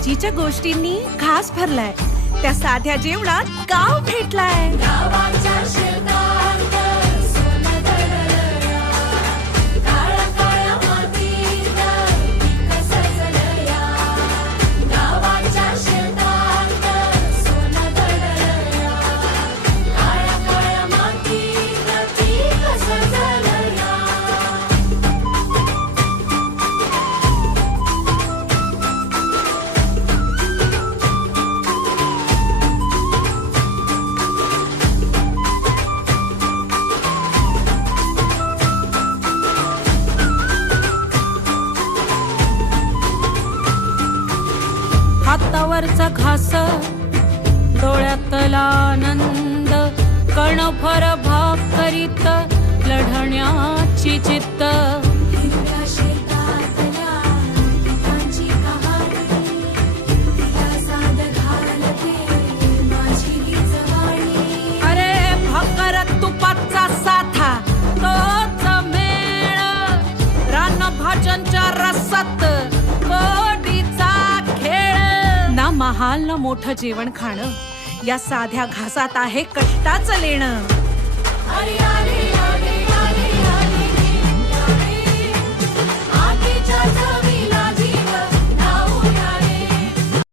आजीच्या गोष्टींनी घास भरलाय, त्या साध्या जेवणात गाव भेटलाय. गावाच्या शेतात सोनं दडलया, काळ्या काळ्या मातीत पीक सजलया. गावाच्या शेतात सोनं दडलया, काळ्या काळ्या मातीत पीक सजलया. हातावरचा घास, डोळ्यातला आनंद, कणभर भाकरीत लढण्याची चित्त. हिरव्या शेतातल्या पिकांची कहाणी, तिला साद घालते माझी हीच वाणी. अरे भाकर तुपाचा साथा, तोच मेळ, रानभाज्यांच्या रसात कोडीचा खेळ. ना महाल ना मोठं जेवण खाणं, या साध्या घासात आहे कष्टाचं लेणं. हरियाली